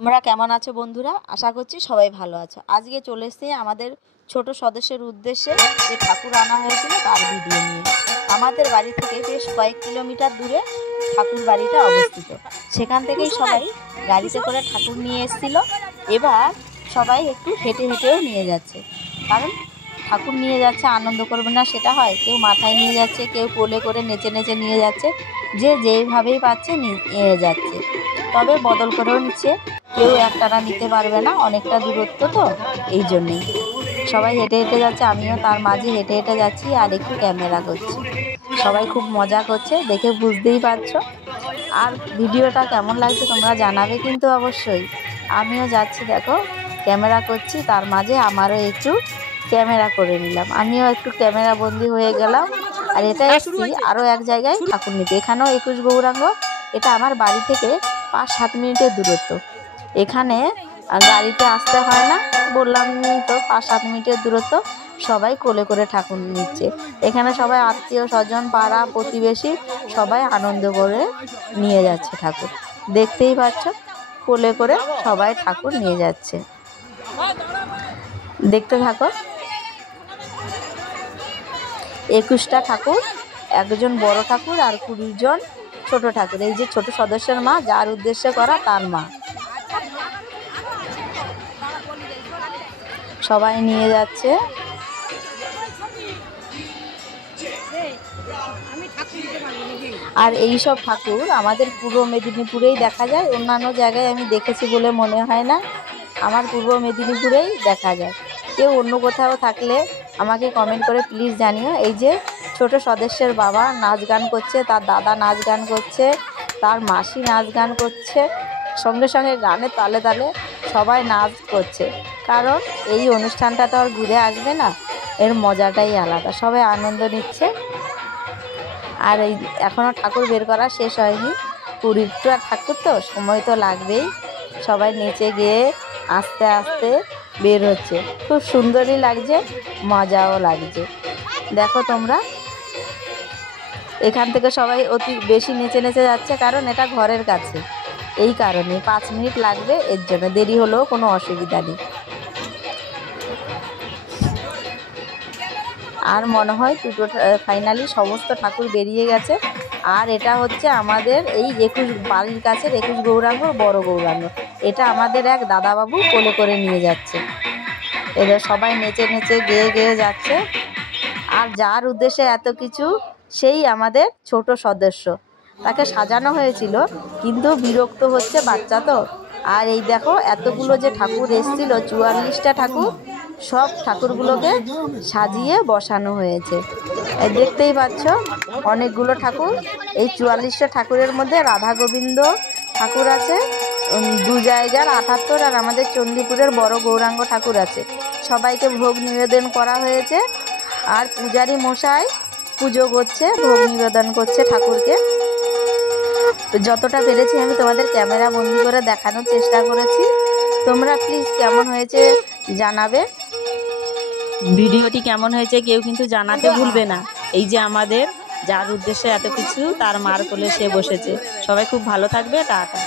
তোমরা কেমন আছো বন্ধুরা? আশা করছি সবাই ভালো আছো। আজকে চলে এসেছি আমাদের ছোট সদস্যের উদ্দেশ্যে যে ঠাকুর আনা হয়েছিল তার ভিডিও নিয়ে। আমাদের বাড়ি থেকে বেশ কয়েক কিলোমিটার দূরে ঠাকুর বাড়িটা অবস্থিত। সেখান থেকেই সবাই গাড়িতে করে ঠাকুর নিয়ে এসেছিল। এবার সবাই একটু হেঁটে হেঁটেও নিয়ে যাচ্ছে, কারণ ঠাকুর নিয়ে যাচ্ছে, আনন্দ করবে না সেটা হয়? কেউ মাথায় নিয়ে যাচ্ছে, কেউ কোলে করে নেচে নেচে নিয়ে যাচ্ছে, যে যেইভাবেই পাচ্ছে নিয়ে যাচ্ছে। তবে বদল করেও নিচ্ছে, কেউ একটানা নিতে পারবে না, অনেকটা দূরত্ব তো, এই জন্যেই সবাই হেঁটে হেঁটে যাচ্ছে। আমিও তার মাঝে হেঁটে হেঁটে যাচ্ছি আর একটু ক্যামেরা করছি। সবাই খুব মজা করছে, দেখে বুঝতেই পারছো। আর ভিডিওটা কেমন লাগছে তোমরা জানাবে কিন্তু অবশ্যই। আমিও যাচ্ছি, দেখো ক্যামেরা করছি, তার মাঝে আমারও একটু ক্যামেরা করে নিলাম, আমিও একটু ক্যামেরা বন্দি হয়ে গেলাম। আর এটা এসছি আরও এক জায়গায় ঠাকুর নিতে, এখানেও 21 গৌরাঙ্গ। এটা আমার বাড়ি থেকে 5-7 মিনিটের দূরত্ব। এখানে গাড়িতে আসতে হয় না, বললাম তো 5-7 মিনিটের দূরত্ব। সবাই কোলে করে ঠাকুর নিচ্ছে। এখানে সবাই আত্মীয় স্বজন, পাড়া প্রতিবেশী সবাই আনন্দ করে নিয়ে যাচ্ছে ঠাকুর। দেখতেই পাচ্ছ, কোলে করে সবাই ঠাকুর নিয়ে যাচ্ছে। দেখতে থাকো। 21টা ঠাকুর, একজন বড় ঠাকুর আর 20 জন ছোট ঠাকুর। এই যে ছোট সদস্যের মা, যার উদ্দেশ্যে করা তার মা। সবাই নিয়ে যাচ্ছে। আর এই সব ঠাকুর আমাদের পূর্ব মেদিনীপুরেই দেখা যায়, অন্যান্য জায়গায় আমি দেখেছি বলে মনে হয় না। আমার পূর্ব মেদিনীপুরেই দেখা যায়। কেউ অন্য কোথাও থাকলে আমাকে কমেন্ট করে প্লিজ জানিও। এই যে ছোট সদস্যের বাবা নাচ গান করছে, তার দাদা নাচ গান করছে, তার মাসি নাচ গান করছে, সঙ্গে সঙ্গে গানের তালে তালে সবাই নাচ করছে। কারণ এই অনুষ্ঠানটা তো আর ঘুরে আসবে না, এর মজাটাই আলাদা, সবাই আনন্দ নিচ্ছে। আর এই এখনও ঠাকুর বের করা শেষ হয়নি, 20টা ঠাকুর তো, সময় তো লাগবেই। সবাই নিচে গিয়ে আস্তে আস্তে বের হচ্ছে, খুব সুন্দরই লাগছে, মজাও লাগছে। দেখো তোমরা, এখান থেকে সবাই অতি বেশি নেচে নেচে যাচ্ছে, কারণ এটা ঘরের কাছে, এই কারণে 5 মিনিট লাগবে, এর জন্য দেরি হলেও কোনো অসুবিধা নেই। আর মনে হয় দুটো ফাইনালি সমস্ত ঠাকুর বেরিয়ে গেছে। আর এটা হচ্ছে আমাদের এই 21 বাড়ির কাছের 21 গৌরাঙ্গ, বড় গৌরাঙ্গ। এটা আমাদের এক দাদাবাবু কোলে করে নিয়ে যাচ্ছে। এদের সবাই নেচে নেচে গেয়ে গেয়ে যাচ্ছে। আর যার উদ্দেশ্যে এত কিছু, সেই আমাদের ছোট সদস্য। তাকে সাজানো হয়েছিল, কিন্তু বিরক্ত হচ্ছে বাচ্চা তো। আর এই দেখো, এতগুলো যে ঠাকুর এসেছিল, 44টা ঠাকুর, সব ঠাকুরগুলোকে সাজিয়ে বসানো হয়েছে। দেখতেই পাচ্ছ অনেকগুলো ঠাকুর। এই 44টা ঠাকুরের মধ্যে রাধা গোবিন্দ ঠাকুর আছে 2 জায়গার 78, আর আমাদের চণ্ডীপুরের বড় গৌরাঙ্গ ঠাকুর আছে। সবাইকে ভোগ নিবেদন করা হয়েছে। আর পূজারী মশাই পুজো করছে, ভোগ নিবেদন করছে ঠাকুরকে। তো যতটা পেরেছি আমি তোমাদের ক্যামেরা বন্দি করে দেখানোর চেষ্টা করেছি। তোমরা প্লিজ কেমন হয়েছে জানাবে। ভিডিওটি কেমন হয়েছে কেউ কিন্তু জানাতে ভুলবে না। এই যে আমাদের যার উদ্দেশ্যে এত কিছু, তার মার কোলে সে বসেছে। সবাই খুব ভালো থাকবে, টাটা।